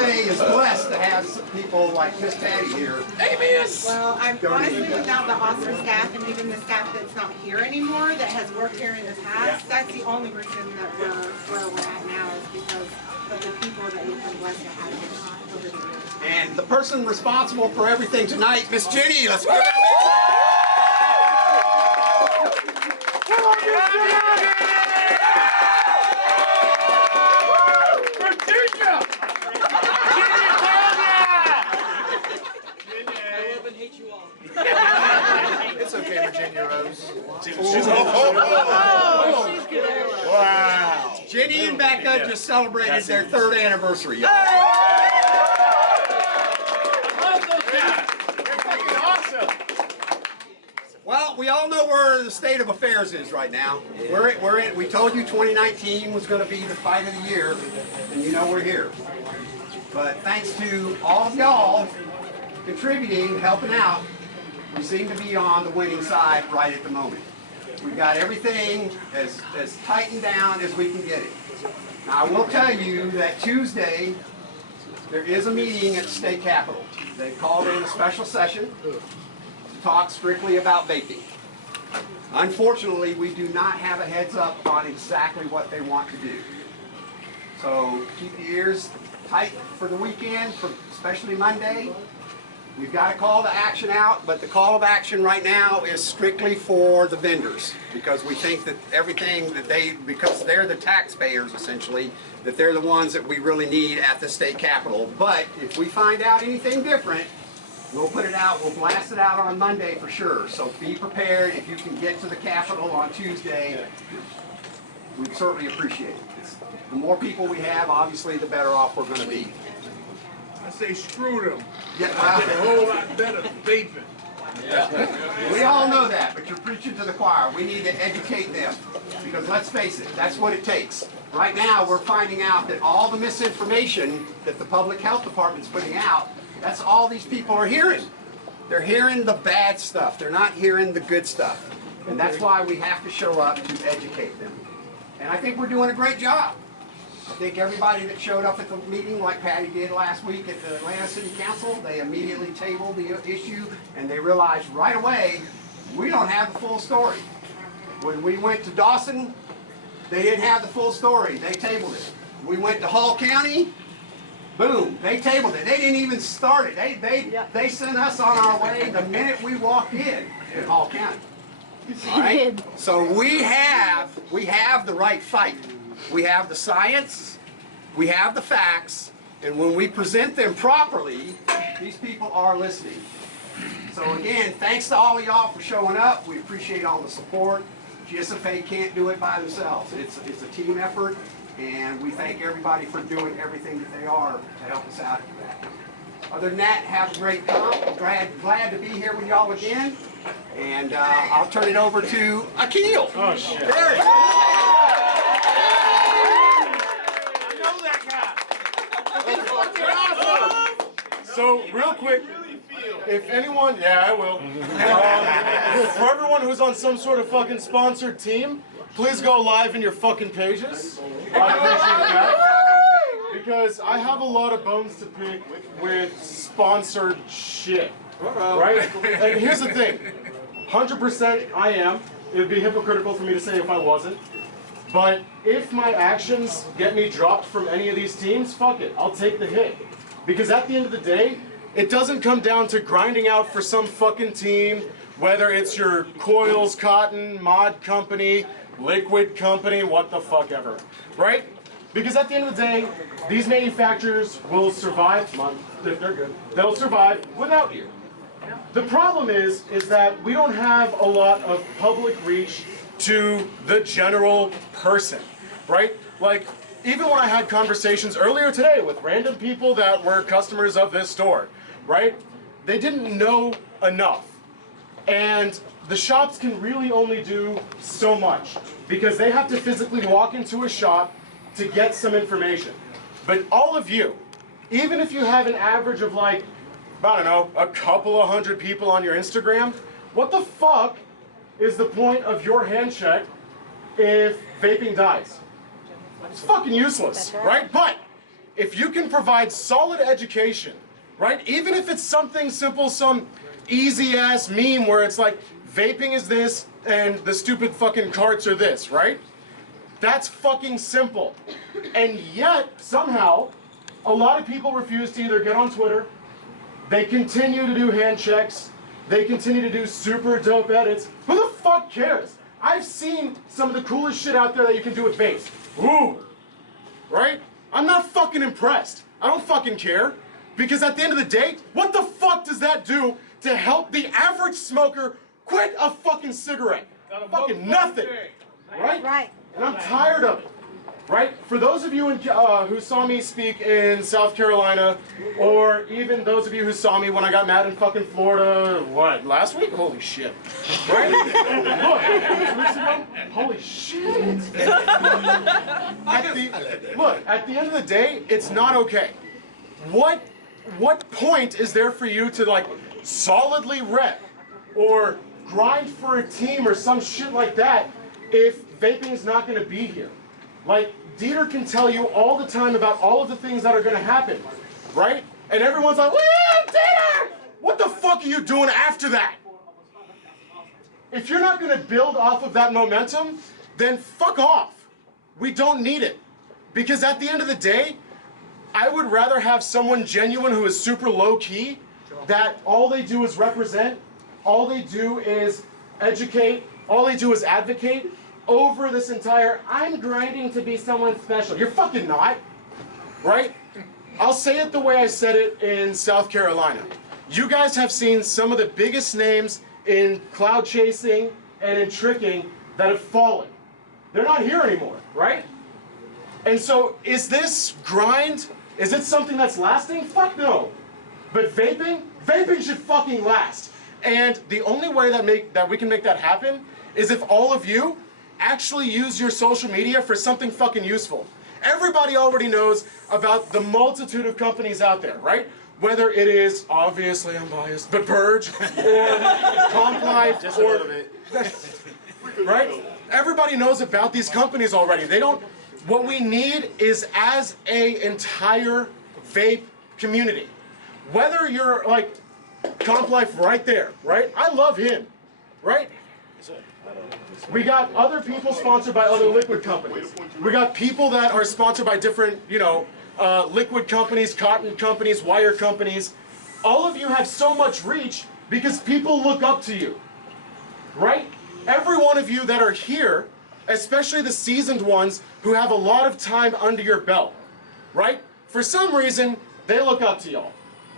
GSFA is blessed to have people like Miss Patty here. Amen. Well, I'm honestly, without the awesome staff and even the staff that's not here anymore that has worked here in the past, that's the only reason that we're where we're at now is because of the people that we've been blessed to have here over the years. And the person responsible for everything tonight, Miss Jenny. Let's go. It's okay, Virginia Rose. Wow. Jenny and Becca just celebrated their 3rd anniversary. Y'all. Well, we all know where the state of affairs is right now. We told you 2019 was going to be the fight of the year, and you know we're here. But thanks to all of y'all contributing, helping out, we seem to be on the winning side right at the moment. We've got everything as tightened down as we can get it. Now, I will tell you that Tuesday, there is a meeting at the state capitol. They called in a special session to talk strictly about vaping. Unfortunately, we do not have a heads up on exactly what they want to do. So keep your ears tight for the weekend, especially Monday. We've got a call to action out, but the call of action right now is strictly for the vendors because we think that everything that because they're the taxpayers essentially, that they're the ones that we really need at the state capitol. But if we find out anything different, we'll put it out, we'll blast it out on Monday for sure. So be prepared. If you can get to the capitol on Tuesday, we'd certainly appreciate it. The more people we have, obviously, the better off we're going to be. I say screw them. Yeah, It's a whole lot better than vaping. Yeah. We all know that, but you're preaching to the choir. We need to educate them because let's face it, that's what it takes. Right now, we're finding out that all the misinformation that the public health department is putting out, that's all these people are hearing. They're hearing the bad stuff. They're not hearing the good stuff. And that's why we have to show up to educate them. And I think we're doing a great job. I think everybody that showed up at the meeting, like Patty did last week at the Atlanta City Council, they immediately tabled the issue and they realized right away, we don't have the full story. When we went to Dawson, they didn't have the full story. They tabled it. We went to Hall County, boom, they tabled it. They didn't even start it. They sent us on our way the minute we walked in Hall County. All right? So we have the right fight. We have the science, we have the facts, and when we present them properly, these people are listening. So again, thanks to all of y'all for showing up. We appreciate all the support. GSFA can't do it by themselves. It's a team effort, and we thank everybody for doing everything that they are to help us out with that. Other than that, have a great time. Glad to be here with y'all again. And I'll turn it over to Akil. Oh, shit. Barrett. So, real quick, if anyone, yeah, I will. For everyone who's on some sort of fucking sponsored team, please go live in your fucking pages. I appreciate that. Because I have a lot of bones to pick with sponsored shit. Right? And here's the thing. 100% I am. It would be hypocritical for me to say if I wasn't. But if my actions get me dropped from any of these teams, fuck it. I'll take the hit. Because at the end of the day, it doesn't come down to grinding out for some fucking team, whether it's your Coils, Cotton, Mod Company, Liquid Company, what the fuck ever. Right? Because at the end of the day, these manufacturers will survive, if they're good, they'll survive without you. The problem is that we don't have a lot of public reach to the general person, right? Like, even when I had conversations earlier today with random people that were customers of this store, right? They didn't know enough. And the shops can really only do so much because they have to physically walk into a shop to get some information. But all of you, even if you have an average of like, I don't know, a couple of hundred people on your Instagram, what the fuck is the point of your hand check if vaping dies? It's fucking useless, right? But if you can provide solid education, right? Even if it's something simple, some easy-ass meme where it's like, vaping is this, and the stupid fucking carts are this, right? That's fucking simple. And yet, somehow, a lot of people refuse to either get on Twitter, they continue to do hand checks, they continue to do super dope edits. Who the fuck cares? I've seen some of the coolest shit out there that you can do with vapes. Ooh, right? I'm not fucking impressed. I don't fucking care. Because at the end of the day, what the fuck does that do to help the average smoker quit a fucking cigarette? Fucking nothing. Right? Right. And I'm tired of it. Right? For those of you who saw me speak in South Carolina, or even those of you who saw me when I got mad in fucking Florida, what, last week? Holy shit. Right? Look, 2 weeks ago? Holy shit. Look, at the end of the day, it's not okay. What point is there for you to like solidly rep or grind for a team or some shit like that if vaping is not going to be here? Like, Dieter can tell you all the time about all of the things that are going to happen, right? And everyone's like, woo, Dieter! What the fuck are you doing after that? If you're not going to build off of that momentum, then fuck off. We don't need it. Because at the end of the day, I would rather have someone genuine who is super low-key, that all they do is represent, all they do is educate, all they do is advocate, over this entire, I'm grinding to be someone special. You're fucking not, right? I'll say it the way I said it in South Carolina. You guys have seen some of the biggest names in cloud chasing and in tricking that have fallen. They're not here anymore, right? And so, is this grind, is it something that's lasting? Fuck no. But vaping should fucking last. And the only way that we can make that happen is if all of you actually use your social media for something fucking useful. Everybody already knows about the multitude of companies out there, right? Whether it is, obviously I'm biased, but Purge, or Complife, just a little bit. Right? Everybody knows about these companies already. What we need is as an entire vape community. Whether you're like Complife right there, right? I love him, right? We got other people sponsored by other liquid companies. We got people that are sponsored by different, liquid companies, cotton companies, wire companies. All of you have so much reach because people look up to you, right? Every one of you that are here, especially the seasoned ones who have a lot of time under your belt, right? For some reason, they look up to y'all.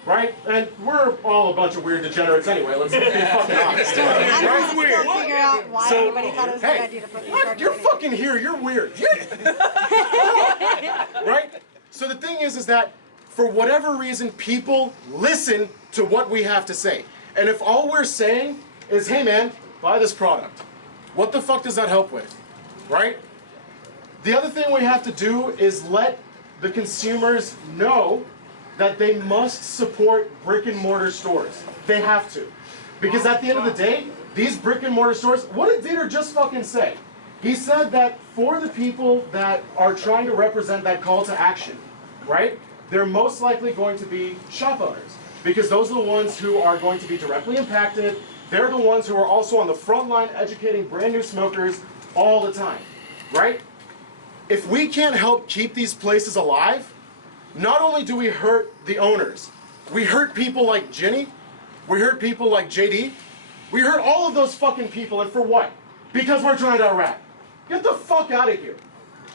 Right? And we're all a bunch of weird degenerates anyway, let's be fucking honest. I'm Right? trying to still figure out why anybody thought it was a good idea to put these What? You're cards in. fucking here, you're weird. Right? So the thing is that for whatever reason, people listen to what we have to say. And if all we're saying is, hey man, buy this product, what the fuck does that help with? Right? The other thing we have to do is let the consumers know that they must support brick and mortar stores. They have to. Because at the end of the day, these brick and mortar stores, what did Dieter just fucking say? He said that for the people that are trying to represent that call to action, right? They're most likely going to be shop owners. Because those are the ones who are going to be directly impacted. They're the ones who are also on the front line educating brand new smokers all the time, right? If we can't help keep these places alive, not only do we hurt the owners, we hurt people like Jenny, we hurt people like JD, we hurt all of those fucking people, and for what? Because we're trying to rap. Get the fuck out of here,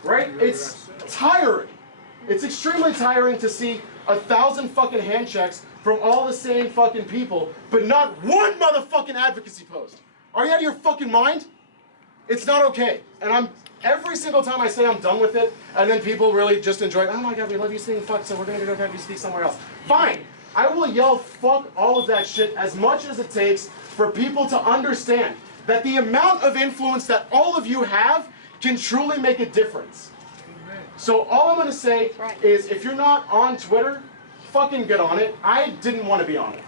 right? It's tiring. It's extremely tiring to see 1,000 fucking hand checks from all the same fucking people, but not one motherfucking advocacy post. Are you out of your fucking mind? It's not okay. And every single time I say I'm done with it, and then people really just enjoy it, oh my god, we love you saying fuck, so we're gonna go have you speak somewhere else. Fine, I will yell fuck all of that shit as much as it takes for people to understand that the amount of influence that all of you have can truly make a difference. So all I'm gonna say is if you're not on Twitter, fucking get on it. I didn't want to be on it.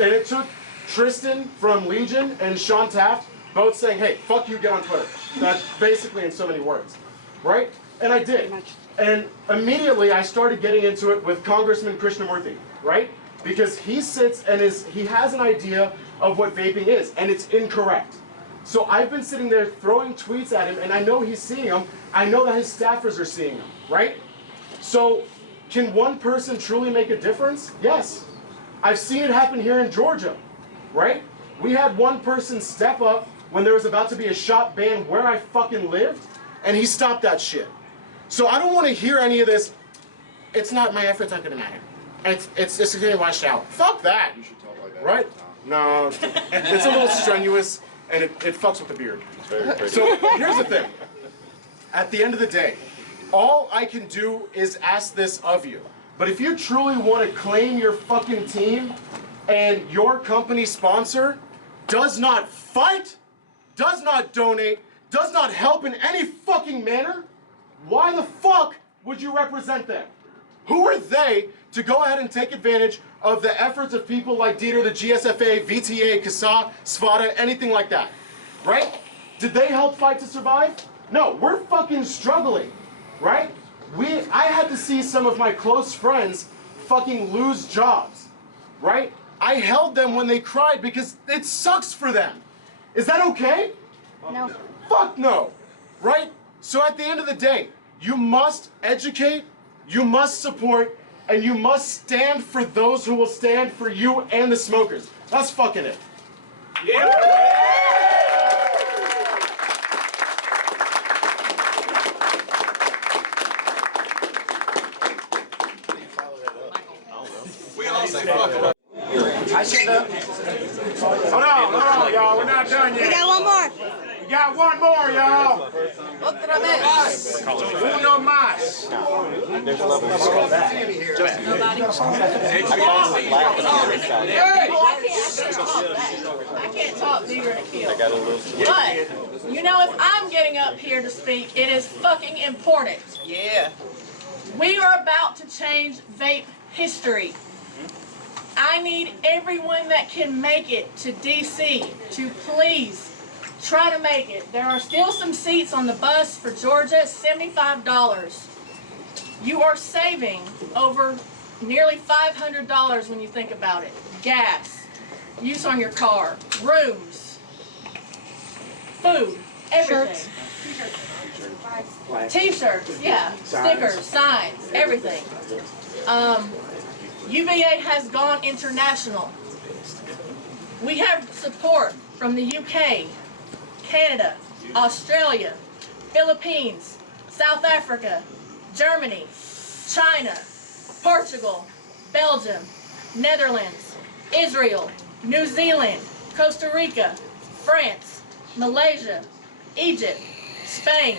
And it took Tristan from Legion and Sean Taft both saying, hey, fuck you, get on Twitter. That's basically in so many words, right? And I did. And immediately I started getting into it with Congressman Krishnamurthy, right? Because he sits and he has an idea of what vaping is, and it's incorrect. So I've been sitting there throwing tweets at him, and I know he's seeing them. I know that his staffers are seeing them, right? So can one person truly make a difference? Yes. I've seen it happen here in Georgia, right? We had one person step up when there was about to be a shop ban where I fucking lived, and he stopped that shit. So I don't want to hear any of this, it's not, my efforts aren't going to matter. It's going to wash out. Fuck that. You should talk like that. Right? No, it's a little strenuous, and it fucks with the beard. So here's the thing. At the end of the day, all I can do is ask this of you. But if you truly want to claim your fucking team and your company sponsor does not fight, does not donate, does not help in any fucking manner, why the fuck would you represent them? Who are they to go ahead and take advantage of the efforts of people like Dieter, the GSFA, VTA, CASA, SVADA, anything like that? Right? Did they help fight to survive? No, we're fucking struggling, right? I had to see some of my close friends fucking lose jobs, right? I held them when they cried because it sucks for them. Is that okay? No. Fuck no, right? So at the end of the day, you must educate, you must support, and you must stand for those who will stand for you and the smokers. That's fucking it. Yeah. I should have. Hold on, y'all. We're not done yet. We got one more. We got one more, y'all. Otra vez. Uno más. I can't talk, so you're gonna kill. But, you know, if I'm getting up here to speak, it is fucking important. Yeah. We are about to change vape history. I need everyone that can make it to DC to please try to make it. There are still some seats on the bus for Georgia, $75. You are saving over nearly $500 when you think about it. Gas, use on your car, rooms, food, everything. T-shirts, yeah, stickers, signs, everything. UVA has gone international. We have support from the UK, Canada, Australia, Philippines, South Africa, Germany, China, Portugal, Belgium, Netherlands, Israel, New Zealand, Costa Rica, France, Malaysia, Egypt, Spain,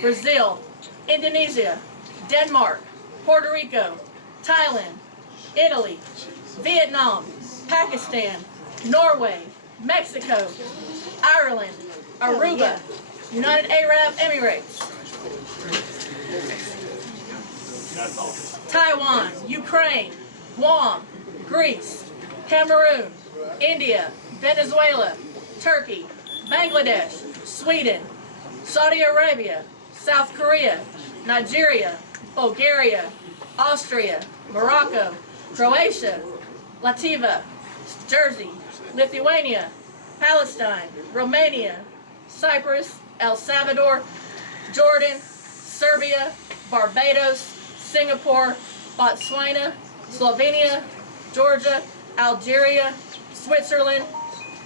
Brazil, Indonesia, Denmark, Puerto Rico, Thailand, Italy, Vietnam, Pakistan, Norway, Mexico, Ireland, Aruba, United Arab Emirates, Taiwan, Ukraine, Guam, Greece, Cameroon, India, Venezuela, Turkey, Bangladesh, Sweden, Saudi Arabia, South Korea, Nigeria, Bulgaria, Austria, Morocco, Croatia, Latvia, Jersey, Lithuania, Palestine, Romania, Cyprus, El Salvador, Jordan, Serbia, Barbados, Singapore, Botswana, Slovenia, Georgia, Algeria, Switzerland,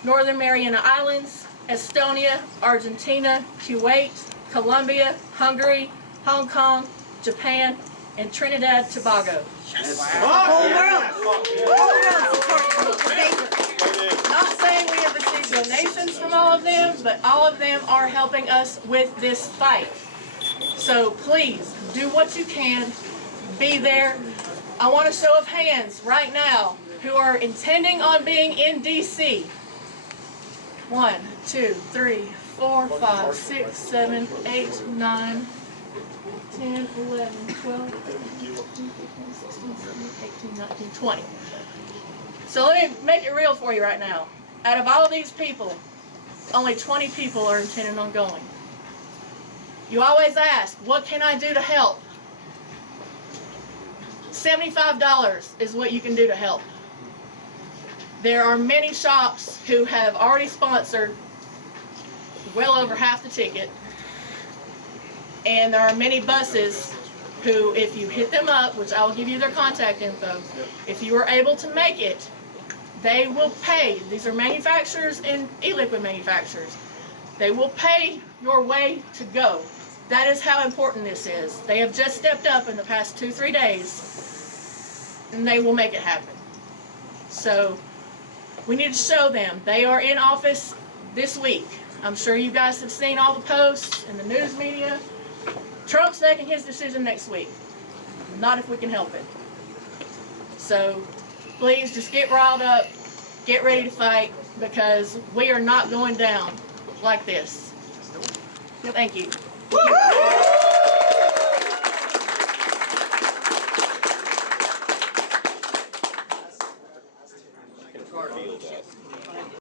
Northern Mariana Islands, Estonia, Argentina, Kuwait, Colombia, Hungary, Hong Kong, Japan, and Trinidad Tobago. Whole world supporting the vapor. Not saying we have received donations from all of them, but all of them are helping us with this fight. So please, do what you can. Be there. I want a show of hands right now who are intending on being in DC. 1, 2, 3, 4, 5, 6, 7, 8, 9, 10, 11, 12, 13, 14, 15, 16, 17, 18, 19, 20. So let me make it real for you right now. Out of all of these people, only 20 people are intending on going. You always ask, what can I do to help? $75 is what you can do to help. There are many shops who have already sponsored well over half the ticket. And there are many buses who, if you hit them up, which I will give you their contact info, if you are able to make it, they will pay. These are manufacturers and e-liquid manufacturers. They will pay your way to go. That is how important this is. They have just stepped up in the past 2-3 days, and they will make it happen. So we need to show them. They are in office this week. I'm sure you guys have seen all the posts in the news media. Trump's making his decision next week. Not if we can help it. So please just get riled up, get ready to fight, because we are not going down like this. Thank you.